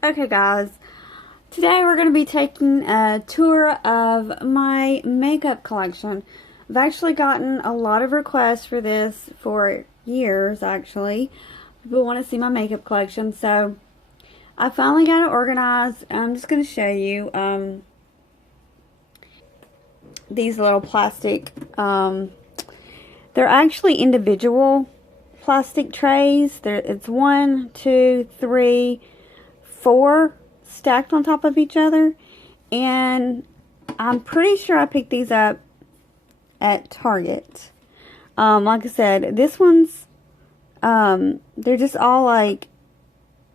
Okay guys, today we're going to be taking a tour of my makeup collection. I've actually gotten a lot of requests for this for years actually. People want to see my makeup collection, so I finally got it organized. I'm just going to show you these little plastic, they're actually individual plastic trays. It's 1, 2, 3, 4 stacked on top of each other, and I'm pretty sure I picked these up at Target. Like I said, this one's they're just all like,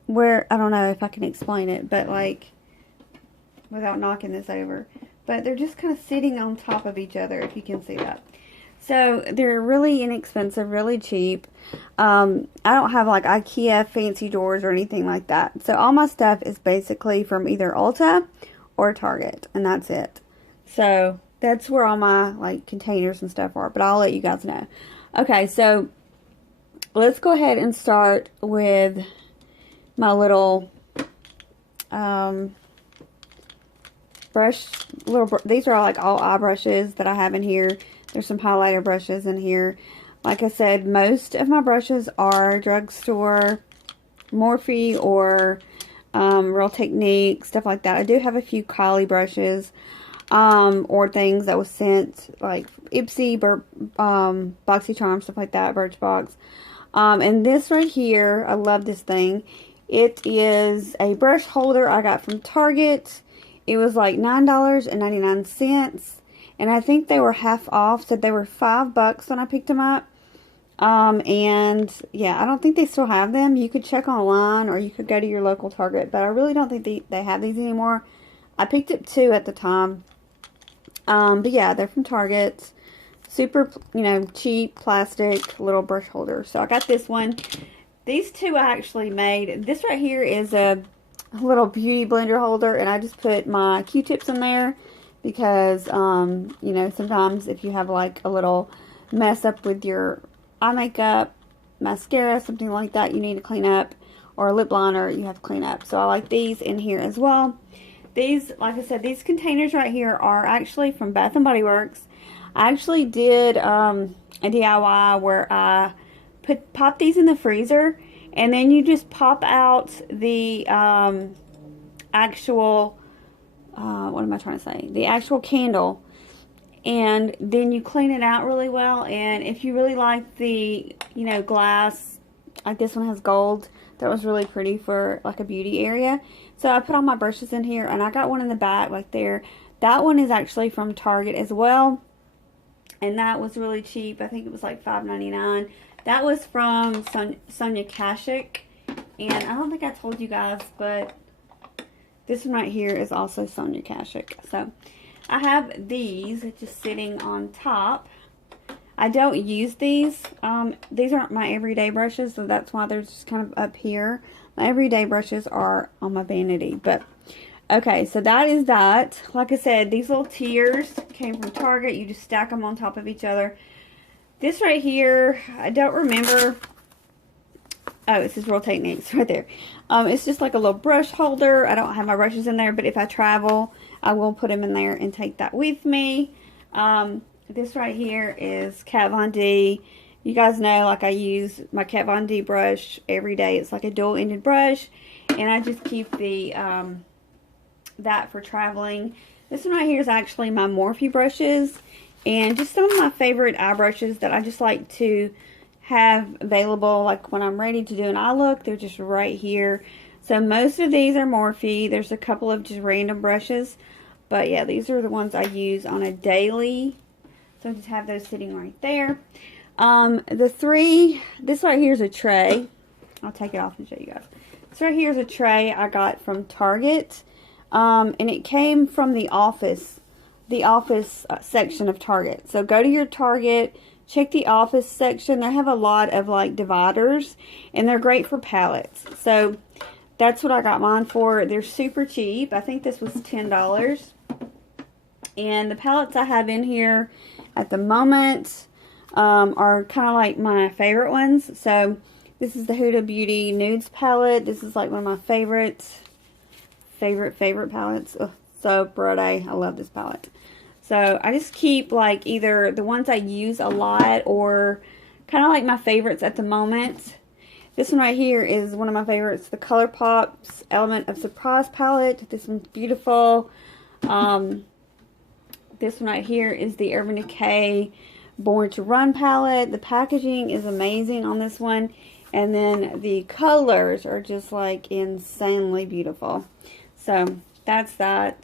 where I don't know if I can explain it, but like without knocking this over, but they're just kind of sitting on top of each other, if you can see that. So they're really inexpensive, really cheap. I don't have like IKEA fancy drawers or anything like that. So all my stuff is basically from either Ulta or Target, and that's it. So that's where all my like containers and stuff are, but I'll let you guys know. Okay, so let's go ahead and start with my little brush. These are all like all eye brushes that I have in here. There's some highlighter brushes in here. Like I said, most of my brushes are drugstore, Morphe, or Real Technique, stuff like that. I do have a few Kylie brushes, or things that was sent, like Ipsy, BoxyCharm, stuff like that, Birchbox. And this right here, I love this thing. It is a brush holder I got from Target. It was like $9.99. And I think they were half off, so they were $5 when I picked them up. And yeah, I don't think they still have them. You could check online, or you could go to your local Target, but I really don't think they have these anymore. I picked up 2 at the time. But yeah, they're from Target. Super, cheap plastic little brush holder. So I got this one. These 2 I actually made. This right here is a little beauty blender holder, and I just put my Q-tips in there. Because, sometimes if you have like a little mess up with your eye makeup, mascara, something like that, you need to clean up, or a lip liner, you have to clean up. So I like these in here as well. These, like I said, these containers right here are actually from Bath & Body Works. I actually did a DIY where I pop these in the freezer, and then you just pop out the actual... what am I trying to say? The actual candle, and then you clean it out really well. And if you really like the, glass, like this one has gold, that was really pretty for like a beauty area. So I put all my brushes in here, and I got one in the back right there. That one is actually from Target as well, and that was really cheap. I think it was like $5.99. That was from Sonia Kashuk, and I don't think I told you guys, but this one right here is also Sonia Kashuk. So I have these just sitting on top. I don't use these. These aren't my everyday brushes, so that's why they're just kind of up here. My everyday brushes are on my vanity. But okay, so that is that. Like I said, these little tiers came from Target. You just stack them on top of each other. This right here, I don't remember. Oh, it says Real Techniques right there. It's just like a little brush holder. I don't have my brushes in there, but if I travel, I will put them in there and take that with me. This right here is Kat Von D. You guys know, like, I use my Kat Von D brush every day. It's like a dual-ended brush, and I just keep the that for traveling. This one right here is actually my Morphe brushes, and just some of my favorite eye brushes that I just like to have available, like when I'm ready to do an eye look. They're just right here. So most of these are Morphe. There's a couple of just random brushes, but yeah, these are the ones I use on a daily. So I just have those sitting right there. This right here is a tray. I'll take it off and show you guys. This right here is a tray I got from Target, and it came from the office section of Target. So go to your Target, check the office section. They have a lot of like dividers, and they're great for palettes. So that's what I got mine for. They're super cheap. I think this was $10. And the palettes I have in here at the moment are kind of like my favorite ones. So this is the Huda Beauty Nudes palette. This is like one of my favorites. favorite palettes. Ugh, so pretty. I love this palette. So I just keep like either the ones I use a lot or kind of like my favorites at the moment. This one right here is one of my favorites, the ColourPop's Element of Surprise palette. This one's beautiful. This one right here is the Urban Decay Born to Run palette. The packaging is amazing on this one. And then the colors are just like insanely beautiful. So that's that.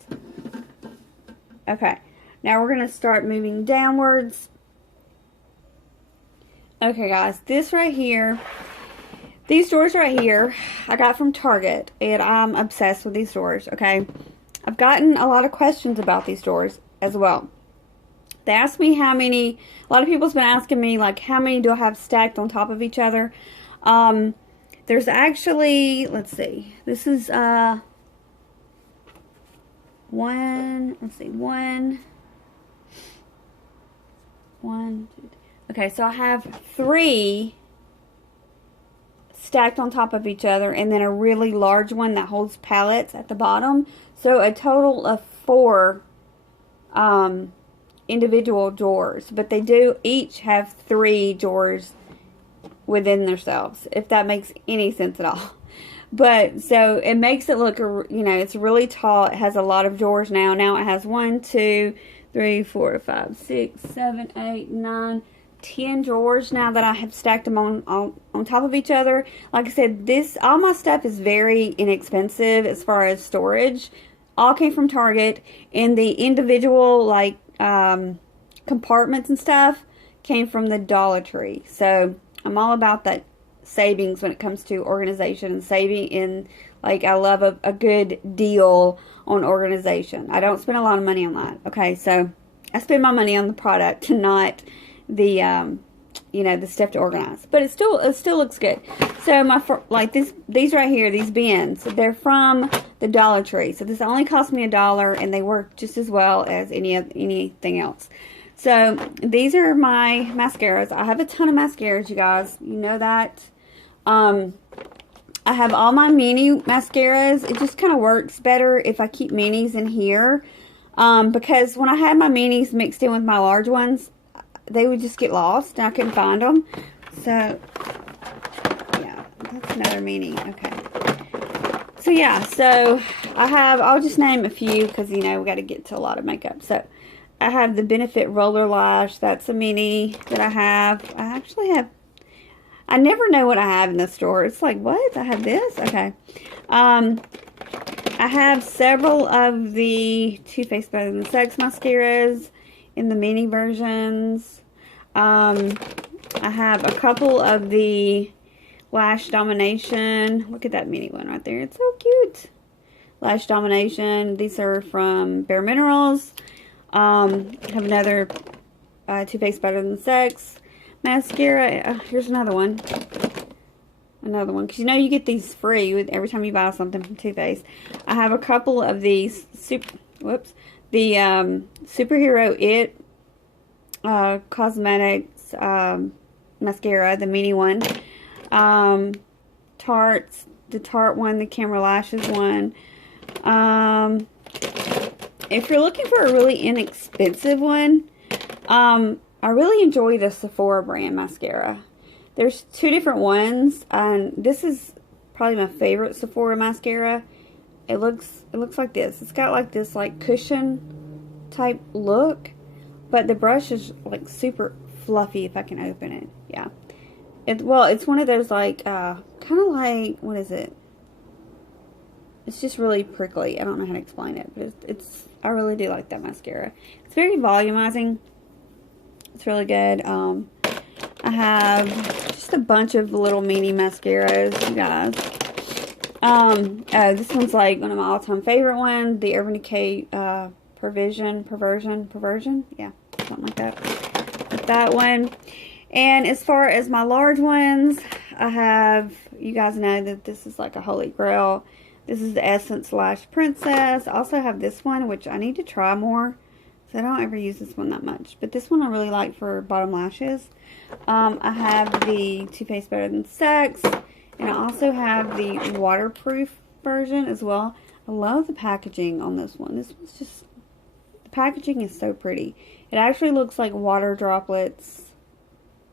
Okay, now we're going to start moving downwards. Okay guys, this right here, these drawers right here, I got from Target, and I'm obsessed with these drawers, okay? I've gotten a lot of questions about these drawers as well. They asked me how many, a lot of people's been asking me, like, how many do I have stacked on top of each other? There's actually, let's see, this is, okay, so I have 3 stacked on top of each other, and then a really large one that holds palettes at the bottom. So a total of 4 individual drawers, but they do each have 3 drawers within themselves, if that makes any sense at all. But so it makes it look, you know, it's really tall. It has a lot of drawers now. Now it has 1, 2, 3, 4, 5, 6, 7, 8, 9, 10 drawers now that I have stacked them on top of each other. Like I said, all my stuff is very inexpensive as far as storage. All came from Target, and the individual like compartments and stuff came from the Dollar Tree. So I'm all about that savings when it comes to organization and saving in, like, I love a good deal on organization. I don't spend a lot of money on that. Okay, so I spend my money on the product and not the you know, the stuff to organize, but it still looks good. So like these right here, these bins, they're from the Dollar Tree. So this only cost me $1, and they work just as well as anything else. So these are my mascaras. I have a ton of mascaras, you guys. You know that. I have all my mini mascaras. It just kind of works better if I keep minis in here, because when I had my minis mixed in with my large ones, they would just get lost and I couldn't find them. So yeah, that's another mini. Okay. So yeah, so I'll just name a few because, you know, we got to get to a lot of makeup. So I have the Benefit Roller Lash. That's a mini that I have. I never know what I have in the store. It's like, what? I have this? Okay. I have several of the Too Faced Better Than Sex mascaras in the mini versions. I have a couple of the Lash Domination. Look at that mini one right there. It's so cute. Lash Domination. These are from Bare Minerals. I have another Too Faced Better Than Sex mascara. Here's another one. Because you know you get these free every time you buy something from Too Faced. I have a couple of these Superhero It Cosmetics mascara, the mini one. Tarte's, the Tarte one, the Camera Lashes one. If you're looking for a really inexpensive one, I really enjoy the Sephora brand mascara. There's 2 different ones, and this is probably my favorite Sephora mascara. It looks like this. It's got like this like cushion type look, but the brush is like super fluffy if I can open it. Yeah. It's one of those like kind of like, what is it? It's just really prickly. I don't know how to explain it, but I really do like that mascara. It's very volumizing. It's really good. I have just a bunch of little mini mascaras, you guys. This one's like one of my all-time favorite ones, the Urban Decay Perversion, yeah, something like that. With that one. And as far as my large ones, I have, you guys know that this is like a holy grail. This is the Essence Lash Princess. I also have this one, which I need to try more, so I don't ever use this one that much. But this one I really like for bottom lashes. I have the Too Faced Better Than Sex, and I also have the waterproof version as well. I love the packaging on this one. This one's just, the packaging is so pretty. It actually looks like water droplets.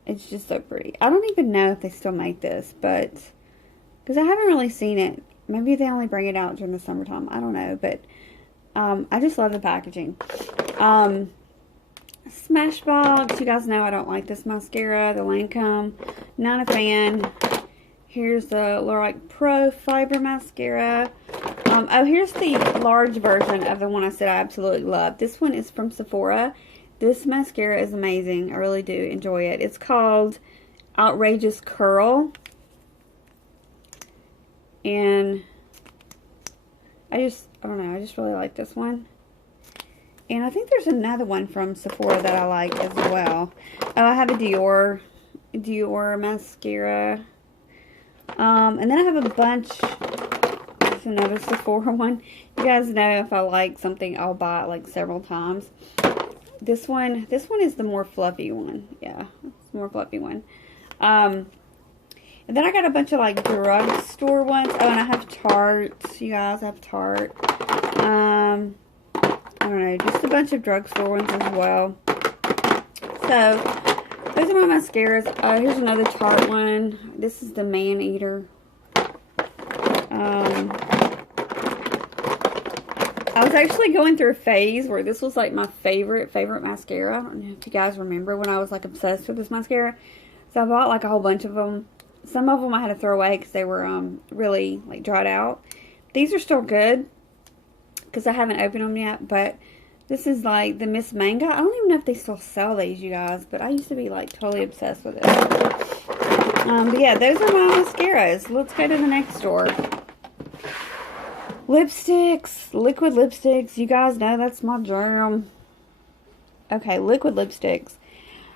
It's just so pretty. I don't even know if they still make this, but, because I haven't really seen it. Maybe they only bring it out during the summertime. I don't know, but I just love the packaging. Smashbox. You guys know I don't like this mascara, the Lancome. Not a fan. Here's the Lorac Pro Fiber Mascara. Oh, here's the large version of the one I said I absolutely love. This one is from Sephora. This mascara is amazing. I really do enjoy it. It's called Outrageous Curl. And I don't know, I just really like this one. And I think there's another one from Sephora that I like as well. Oh, I have a Dior mascara. And then I have a bunch. There's another Sephora one. You guys know if I like something, I'll buy it like several times. This one is the more fluffy one. Yeah, it's the more fluffy one. And then I got a bunch of like drugstore ones. Oh, and I have Tarte. You guys, I have Tarte. I don't know, just a bunch of drugstore ones as well. So, those are my mascaras. Here's another Tarte one. This is the Man Eater. I was actually going through a phase where this was like my favorite mascara. I don't know if you guys remember when I was like obsessed with this mascara. So I bought like a whole bunch of them. Some of them I had to throw away because they were really like dried out. These are still good because I haven't opened them yet. But this is like the Miss Mango. I don't even know if they still sell these, you guys. But I used to be like totally obsessed with it. But yeah, those are my mascaras. Let's go to the next store. Lipsticks, liquid lipsticks. You guys know that's my jam. Okay, liquid lipsticks.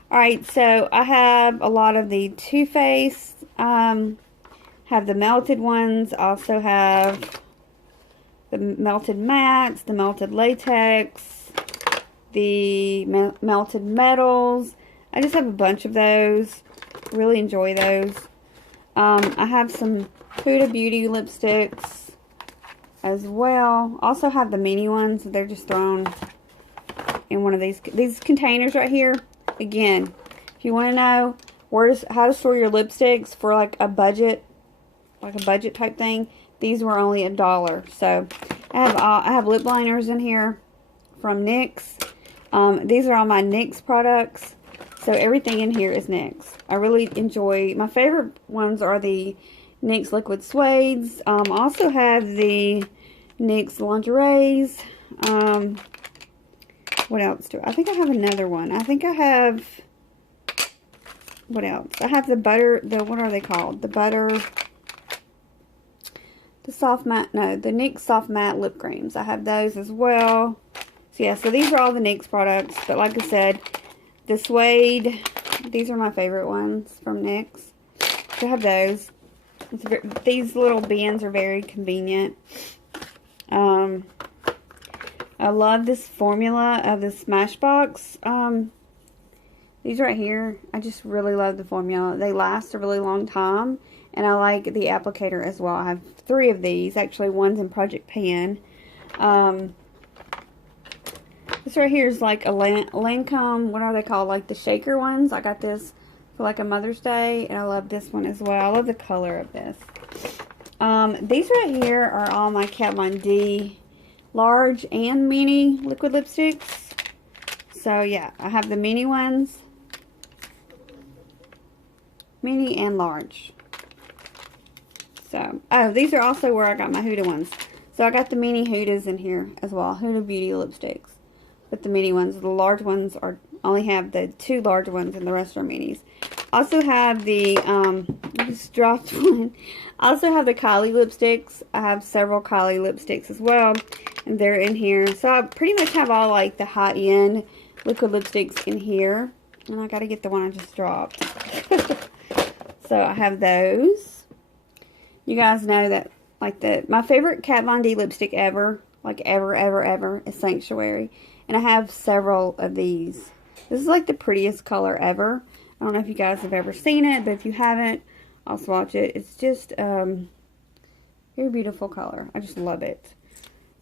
Alright, so I have a lot of the Too Faced. Have the melted ones. Also have the melted mattes, the melted latex, the melted metals. I just have a bunch of those. Really enjoy those. I have some Huda Beauty lipsticks as well. Also have the mini ones. They're just thrown in one of these containers right here. Again, if you want to know how to store your lipsticks for like a budget type thing, these were only $1. So I have lip liners in here from NYX. These are all my NYX products. So everything in here is NYX. I really enjoy, my favorite ones are the NYX Liquid Suedes. Also have the NYX Lingeries. What else do I think I have another one. I think I have, what else? I have the butter, what are they called? The soft matte, no, the NYX Soft Matte Lip Creams. I have those as well. So yeah, so these are all the NYX products. But like I said, the suede, these are my favorite ones from NYX. So I have those. These little bins are very convenient. I love this formula of the Smashbox. These right here, I just really love the formula. They last a really long time. And I like the applicator as well. I have 3 of these. Actually, one's in Project Pan. This right here is like a Lancome, what are they called? Like the shaker ones. I got this for like a Mother's Day. And I love this one as well. I love the color of this. These right here are all my Kat Von D large and mini liquid lipsticks. So yeah, I have the mini ones. Mini and large. So, oh, these are also where I got my Huda ones. So I got the mini Hudas in here as well. Huda Beauty lipsticks. But the mini ones, the large ones only have the 2 large ones and the rest are minis. Also have the, I just dropped one. Also have the Kylie lipsticks. I have several Kylie lipsticks as well. And they're in here. So I pretty much have all like the high-end liquid lipsticks in here. And I gotta get the one I just dropped. So I have those. You guys know that like my favorite Kat Von D lipstick ever, like ever is Sanctuary. And I have several of these. This is like the prettiest color ever. I don't know if you guys have ever seen it, but if you haven't, I'll swatch it. It's just very beautiful color. I just love it.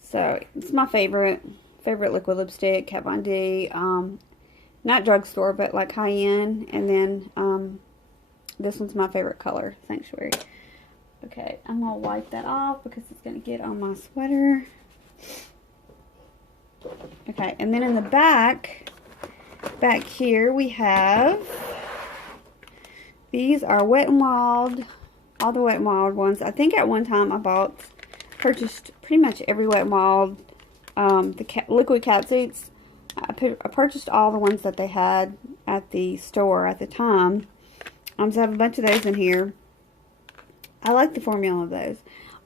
So it's my favorite liquid lipstick, Kat Von D. Not drugstore, but like high-end. And then this one's my favorite color, Sanctuary. Okay, I'm going to wipe that off because it's going to get on my sweater. Okay, and then in the back here, we have, these are Wet n Wild, all the Wet n Wild ones. I think at one time I purchased pretty much every Wet n Wild, liquid cat suits. I purchased all the ones that they had at the store at the time. So I have a bunch of those in here. I like the formula of those.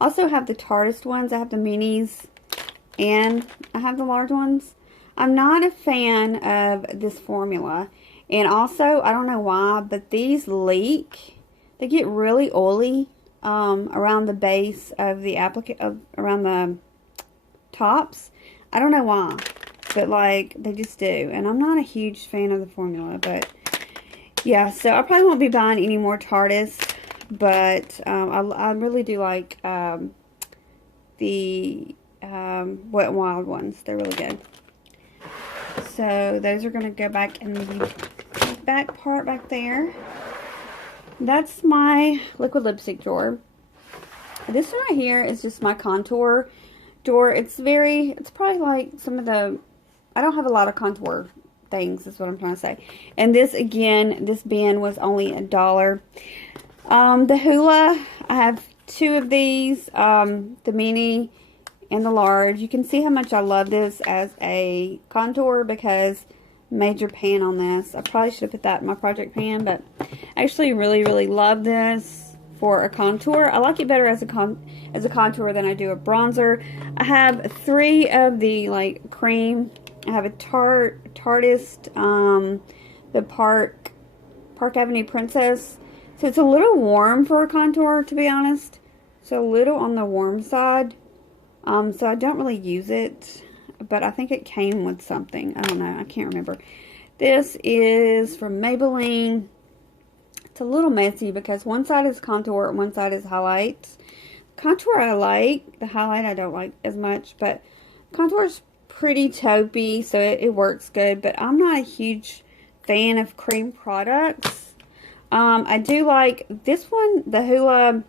Also have the Tartist ones. I have the minis and I have the large ones. I'm not a fan of this formula. And also, I don't know why, but these leak. They get really oily around the base of the around the tops. I don't know why, but like they just do. And I'm not a huge fan of the formula, but yeah. So I probably won't be buying any more Tartist, but I really do like the Wet n Wild ones. They're really good. So those are going to go back in the back part back there. That's my liquid lipstick drawer. This one right here is just my contour drawer. It's probably like some of the, I don't have a lot of contour things, is what I'm trying to say. And this, again, this bin was only $1. The Hoola, I have 2 of these, the mini and the large. You can see how much I love this as a contour because major pan on this. I probably should have put that in my project pan, but I actually really love this for a contour. I like it better as a contour than I do a bronzer. I have 3 of the like cream. I have a Tartist, the Park Avenue Princess. So it's a little warm for a contour, to be honest. So a little on the warm side. So I don't really use it, but I think it came with something. I don't know. I can't remember. This is from Maybelline. It's a little messy because one side is contour and one side is highlights. Contour I like. The highlight I don't like as much, but contour is pretty taupey, so it works good. But I'm not a huge fan of cream products. I do like this one, the Hoola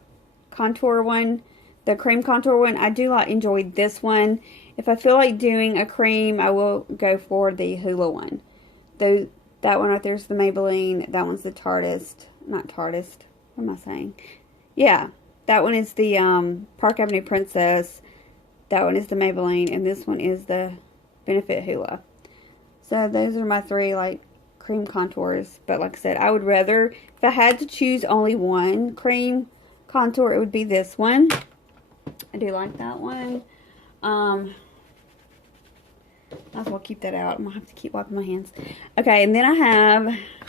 contour one, the cream contour one. I do enjoy this one. If I feel like doing a cream, I will go for the Hoola one. That one right there is the Maybelline. That one's the Tartist. Not Tartist. What am I saying? Yeah, that one is the Park Avenue Princess. That one is the Maybelline, and this one is the Benefit Hoola. So those are my 3 like cream contours. But like I said, I would rather, if I had to choose only one cream contour, it would be this one. I do like that one. Might as well keep that out. I'm gonna have to keep wiping my hands. Okay, and then I have,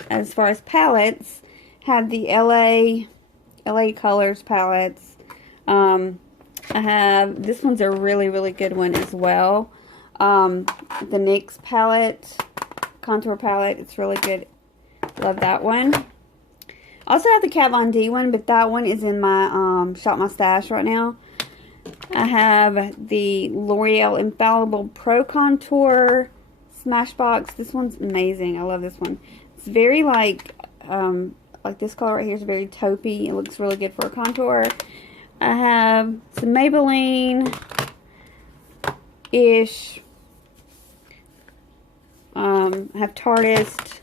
as far as palettes, have the LA Colors palettes. I have, this one's a really good one as well. The NYX palette, contour palette. It's really good. Love that one. I also have the Kat Von D one, but that one is in my Shop My Stash right now. I have the L'Oreal Infallible Pro Contour Smashbox. This one's amazing. I love this one. It's very like this color right here is very taupey. It looks really good for a contour. I have some Maybelline-ish. I have Tartist.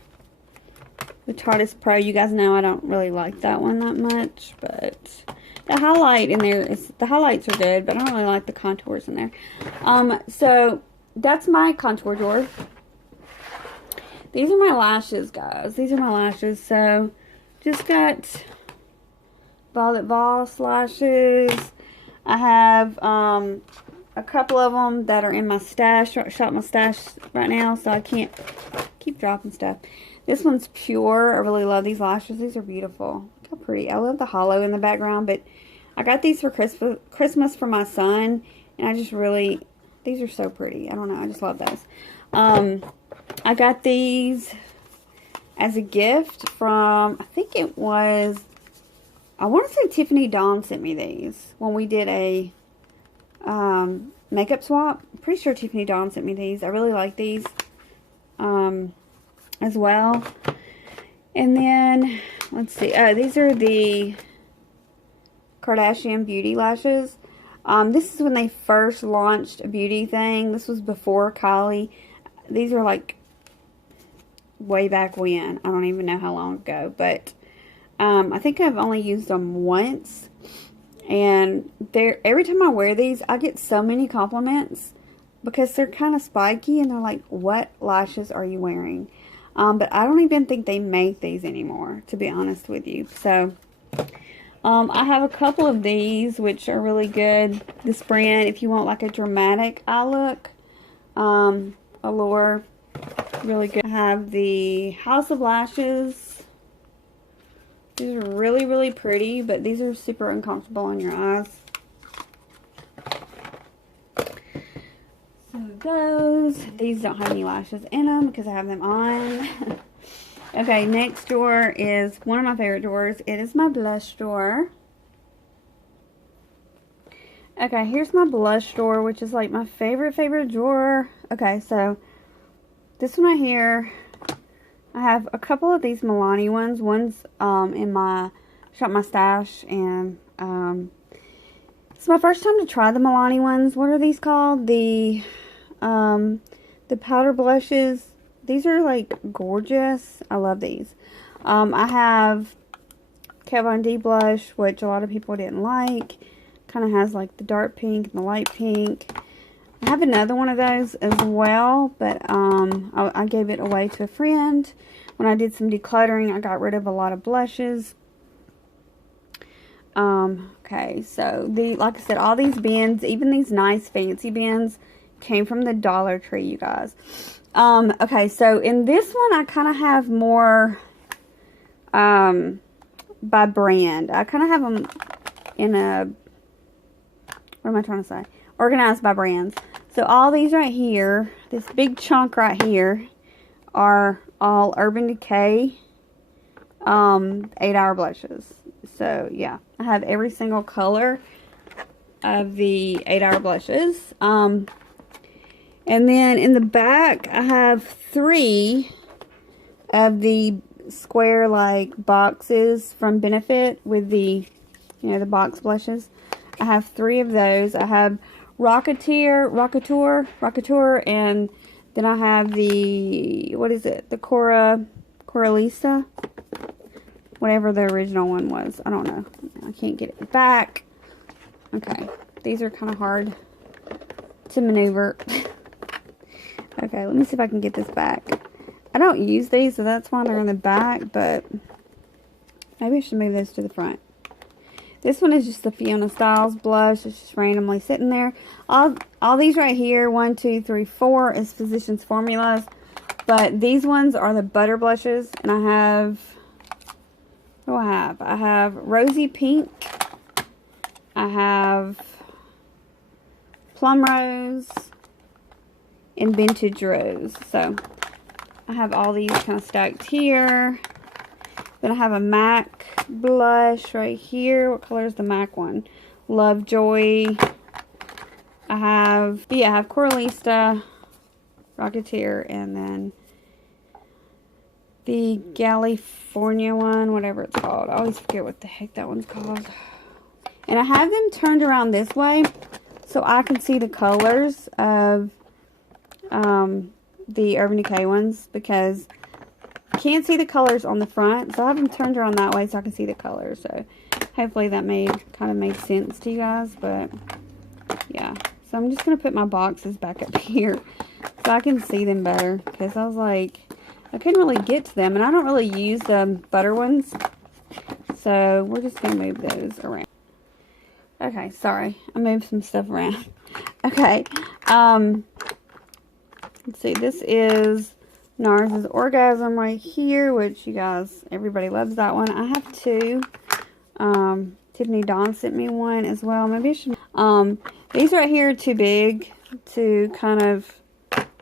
The Tartist Pro. You guys know I don't really like that one that much, but the highlight in there is, the highlights are good, but I don't really like the contours in there. So that's my contour drawer. These are my lashes, guys. These are my lashes. So just got Violet Voss lashes. I have a couple of them that are in my stash, Shop My Stash right now, so I can't keep dropping stuff. This one's pure. I really love these lashes. These are beautiful. Look how pretty. I love the hollow in the background, but I got these for Christmas for my son, and I just really, these are so pretty. I don't know. I just love those. I got these as a gift from, I think it was, I want to say Tiffany Dawn sent me these when we did a Makeup Swap. I'm pretty sure Tiffany Dawn sent me these. I really like these as well. And then, let's see. Oh, these are the Kardashian Beauty lashes. This is when they first launched a beauty thing. This was before Kylie. These are like way back when. I don't even know how long ago. But I think I've only used them once. And every time I wear these, I get so many compliments because they're kind of spiky and they're like, what lashes are you wearing? But I don't even think they make these anymore, to be honest with you. So, I have a couple of these, which are really good. This brand, if you want like a dramatic eye look, Allure, really good. I have the House of Lashes. These are really, really pretty, but these are super uncomfortable on your eyes. So those. These don't have any lashes in them because I have them on. Okay, next drawer is one of my favorite drawers. It is my blush drawer. Okay, here's my blush drawer, which is like my favorite drawer. Okay, so this one right here, I have a couple of these Milani ones. One's in my Shop My Stash, and it's my first time to try the Milani ones. What are these called? The powder blushes. These are like gorgeous. I love these. I have Kat Von D blush, which a lot of people didn't like. Kind of has like the dark pink and the light pink. I have another one of those as well, but I gave it away to a friend. When I did some decluttering, I got rid of a lot of blushes. Okay, so like I said, all these bins, even these nice fancy bins, came from the Dollar Tree, you guys. Okay, so in this one, I kind of have more by brand. I kind of have them in a, what am I trying to say? Organized by brands. So all these right here, this big chunk right here, are all Urban Decay 8-hour blushes. So yeah, I have every single color of the 8-hour blushes. And then in the back, I have 3 of the square like boxes from Benefit with the, you know, the box blushes. I have 3 of those. I have Rocketeer, and then I have the, what is it? The Coralista? Whatever the original one was. I don't know. I can't get it back. Okay. These are kind of hard to maneuver. Okay, let me see if I can get this back. I don't use these, so that's why they're in the back, but maybe I should move this to the front. This one is just the Fiona Styles blush. It's just randomly sitting there. All these right here, 1, 2, 3, 4, is Physicians Formulas. But these ones are the butter blushes. And I have, what do I have? I have Rosy Pink. I have Plum Rose. And Vintage Rose. So, I have all these kind of stacked here. Then I have a MAC blush right here. What color is the MAC one? Lovejoy. I have Coralista, Rocketeer, and then the California one, whatever it's called. I always forget what the heck that one's called. And I have them turned around this way so I can see the colors of the Urban Decay ones, because I can't see the colors on the front, so I have them turned around that way so I can see the colors. So hopefully that kind of made sense to you guys, but yeah. So I'm just going to put my boxes back up here so I can see them better, because I was like, I couldn't really get to them, and I don't really use the butter ones, so we're just going to move those around. Okay, sorry, I moved some stuff around. Okay, let's see, this is NARS's Orgasm right here, which you guys, everybody loves that one. I have 2. Tiffany Dawn sent me one as well. Maybe I should. These right here are too big to kind of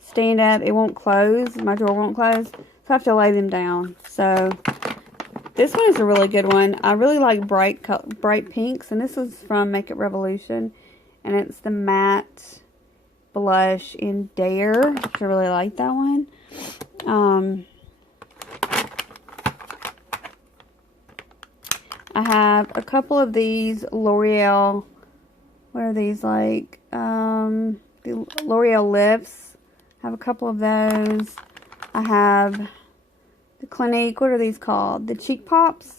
stand up. It won't close. My drawer won't close. So I have to lay them down. So this one is a really good one. I really like bright pinks. And this is from Makeup Revolution. And it's the matte blush in Dare, which I really like that one. I have a couple of these L'Oreal, what are these, like, the L'Oreal Lips. I have a couple of those. I have the Clinique, what are these called? The Cheek Pops.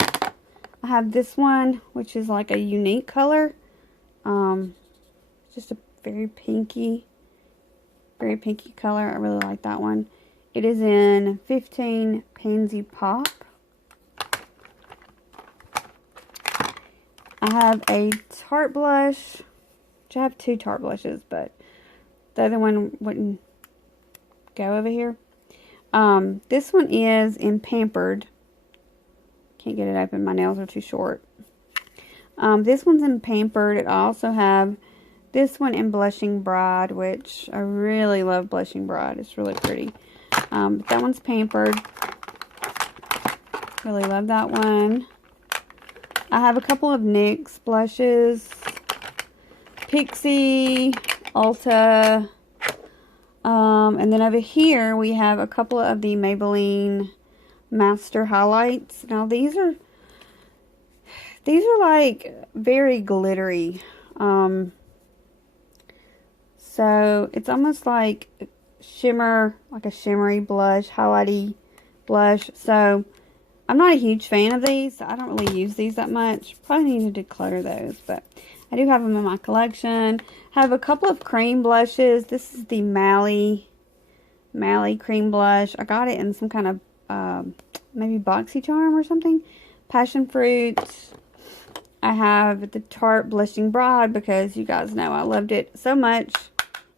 I have this one, which is like a unique color. Just a very pinky color. I really like that one. It is in 15 Pansy Pop. I have a Tarte blush, which I have 2 Tarte blushes, but the other one wouldn't go over here. This one is in Pampered. Can't get it open. My nails are too short. This one's in Pampered. I also have this one in Blushing Bride, which I really love Blushing Bride. It's really pretty. But that one's Pampered. Really love that one. I have a couple of NYX blushes. Pixie, Ulta. And then over here we have a couple of the Maybelline Master Highlights. Now these are like very glittery. So it's almost like shimmer, like a shimmery blush, highlighty blush. So I'm not a huge fan of these. I don't really use these that much. Probably need to declutter those, but I do have them in my collection. I have a couple of cream blushes. This is the Mally cream blush. I got it in some kind of maybe BoxyCharm or something. Passion Fruit. I have the Tarte Blushing Bride because you guys know I loved it so much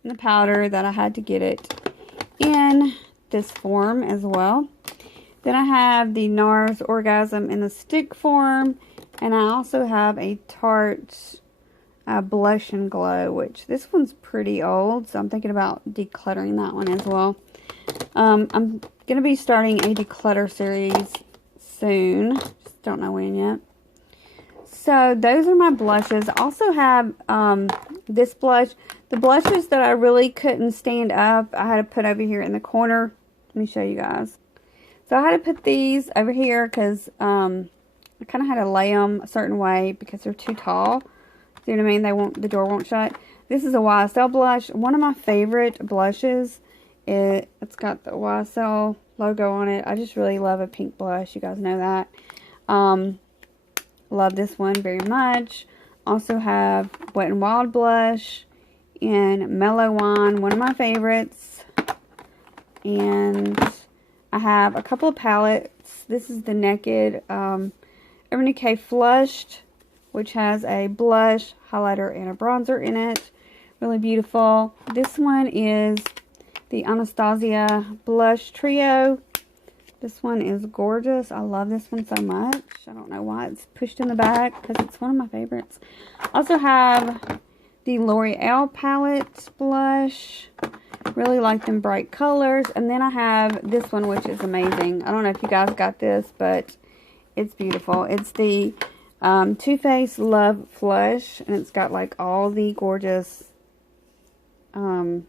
in the powder that I had to get it in this form as well. Then I have the NARS Orgasm in the stick form. And I also have a Tarte Blush and Glow, which this one's pretty old, so I'm thinking about decluttering that one as well. I'm going to be starting a declutter series soon. Just don't know when yet. So those are my blushes. I also have this blush. The blushes that I really couldn't stand up, I had to put over here in the corner. Let me show you guys. So I had to put these over here because I kind of had to lay them a certain way because they're too tall. See what I mean? The door won't shut. This is a YSL blush. One of my favorite blushes. It's got the YSL logo on it. I just really love a pink blush. You guys know that. Love this one very much. Also have Wet n Wild blush in Mellow Wine. One of my favorites. And I have a couple of palettes. This is the Naked Urban Decay Flushed, which has a blush, highlighter, and a bronzer in it. Really beautiful. This one is the Anastasia Blush Trio. This one is gorgeous. I love this one so much. I don't know why it's pushed in the back because it's one of my favorites. Also have the L'Oreal Palette Blush. Really like them bright colors. And then I have this one, which is amazing. I don't know if you guys got this, but it's beautiful. It's the Too Faced Love Flush, and it's got like all the gorgeous, I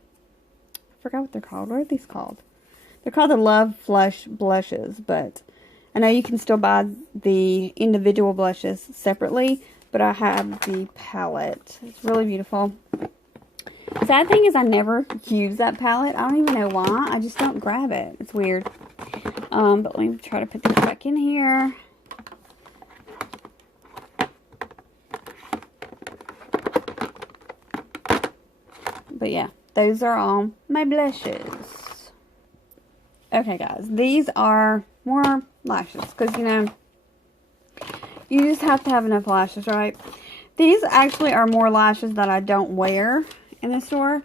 forgot what they're called. What are these called? They're called the Love Flush blushes, but I know you can still buy the individual blushes separately, but I have the palette. It's really beautiful. Sad thing is I never use that palette. I don't even know why. I just don't grab it. It's weird. But let me try to put this back in here. But yeah, those are all my blushes. Okay, guys, these are more lashes because, you know, you just have to have enough lashes, right? These actually are more lashes that I don't wear in the store.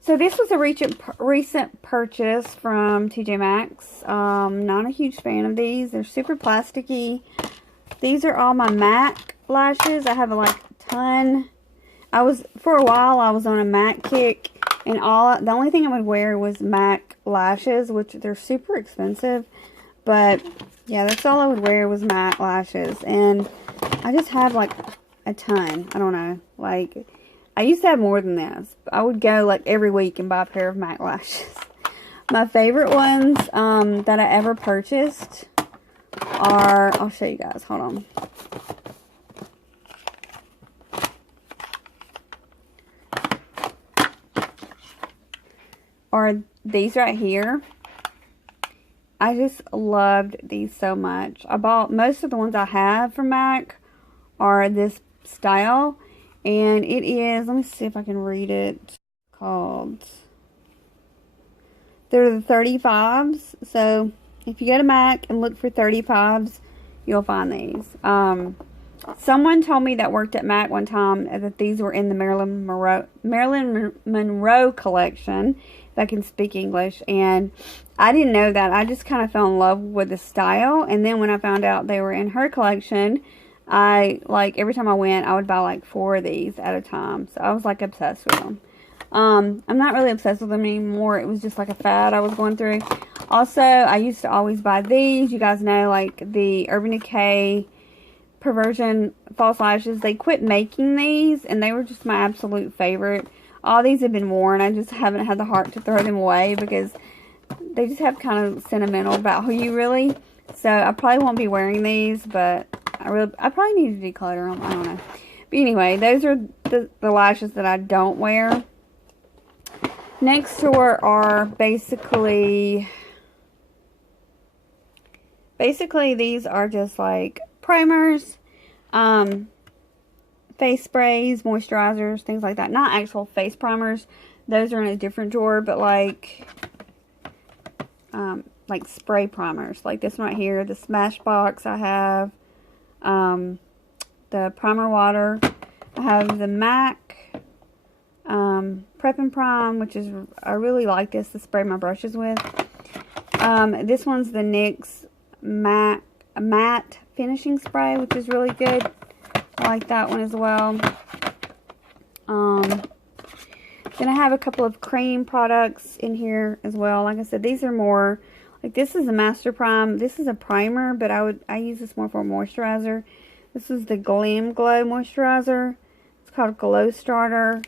So this was a recent purchase from TJ Maxx. Not a huge fan of these. They're super plasticky. These are all my MAC lashes. I have like a ton. For a while, I was on a MAC kick. And the only thing I would wear was MAC lashes, which they're super expensive. But yeah, that's all I would wear was MAC lashes. And I just have like a ton. I don't know. Like, I used to have more than this. I would go like every week and buy a pair of MAC lashes. My favorite ones that I ever purchased are, I'll show you guys, hold on. Are these right here. I just loved these so much. I bought, most of the ones I have from MAC are this style. And it is, let me see if I can read it, called, they're the 35s. So if you go to MAC and look for 35s, you'll find these. Someone told me that worked at MAC one time that these were in the Marilyn Monroe collection, if I can speak English, and I didn't know that. I just kind of fell in love with the style, and then when I found out they were in her collection, every time I went, I would buy like 4 of these at a time, so I was like obsessed with them. I'm not really obsessed with them anymore. It was just like a fad I was going through. Also, I used to always buy these. You guys know, like the Urban Decay Perversion false lashes. They quit making these, and they were just my absolute favorite. All these have been worn. I just haven't had the heart to throw them away because they just have kind of sentimental value, really. So I probably won't be wearing these, but I probably need to declutter them. I don't know. But anyway, those are the lashes that I don't wear. Next door are basically these are just like primers, face sprays, moisturizers, things like that. Not actual face primers. Those are in a different drawer, but like spray primers. Like this one right here, the Smashbox I have. The primer water. I have the MAC Prep and Prime, which is, I really like this to spray my brushes with. This one's the NYX matte finishing spray, which is really good. I like that one as well. Then I have a couple of cream products in here as well. Like I said, these are more, like this is a Master Prime. This is a primer, but I use this more for moisturizer. This is the Glam Glow moisturizer. It's called Glow Starter.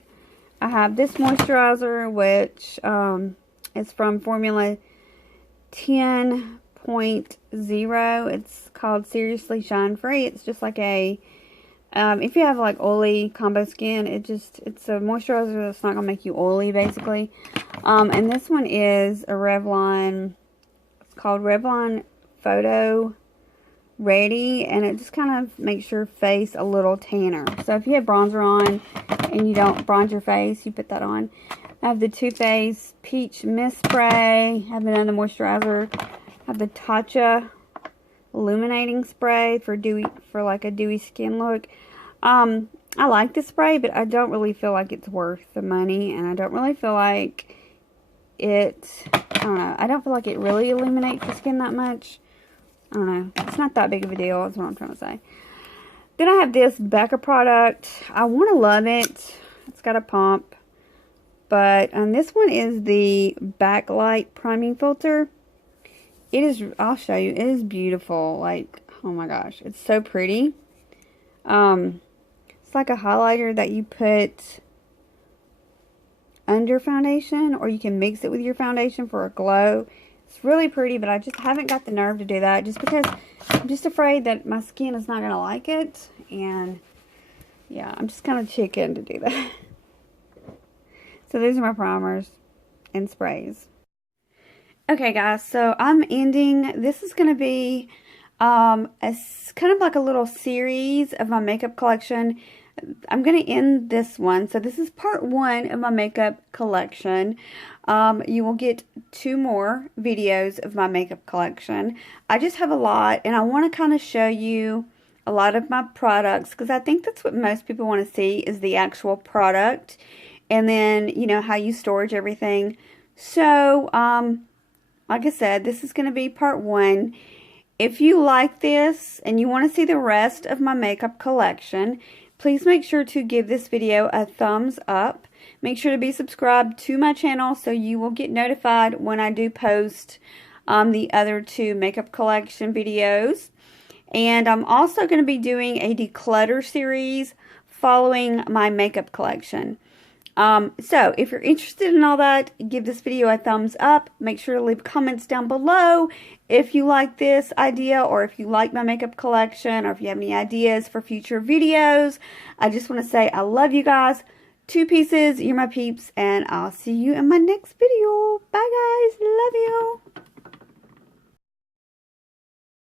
I have this moisturizer, which is from Formula 10.0. It's called Seriously Shine Free. It's just like a, if you have like oily combo skin, it's a moisturizer that's not going to make you oily, basically. And this one is a Revlon, it's called Revlon Photo Ready, and it just kind of makes your face a little tanner. So if you have bronzer on and you don't bronze your face, you put that on. I have the Too Faced Peach Mist Spray. I have another moisturizer. I have the Tatcha Illuminating Spray for like a dewy skin look. I like this spray, but I don't really feel like it's worth the money, and I don't really feel like it, I don't know, I don't feel like it really illuminates your skin that much. I don't know. It's not that big of a deal, is what I'm trying to say. Then I have this Becca product. I want to love it. It's got a pump. But this one is the Backlight Priming Filter. It is, I'll show you. It is beautiful. Like, oh my gosh. It's so pretty. It's like a highlighter that you put under foundation, or you can mix it with your foundation for a glow. It's really pretty, but I just haven't got the nerve to do that just because I'm just afraid that my skin is not going to like it. And yeah, I'm just kind of chicken to do that. So these are my primers and sprays. Okay guys, so I'm ending, this is going to be kind of like a little series of my makeup collection. I'm going to end this one. So this is part 1 of my makeup collection. You will get 2 more videos of my makeup collection. I just have a lot, and I want to kind of show you a lot of my products, because I think that's what most people want to see, is the actual product, and then, you know, how you storage everything. So, like I said, this is going to be part 1. If you like this and you want to see the rest of my makeup collection, please make sure to give this video a thumbs up. Make sure to be subscribed to my channel so you will get notified when I do post the other 2 makeup collection videos. And I'm also going to be doing a declutter series following my makeup collection. So if you're interested in all that, give this video a thumbs up. Make sure to leave comments down below if you like this idea, or if you like my makeup collection, or if you have any ideas for future videos. I just want to say I love you guys. 2 pieces, you're my peeps, and I'll see you in my next video. Bye guys, love you.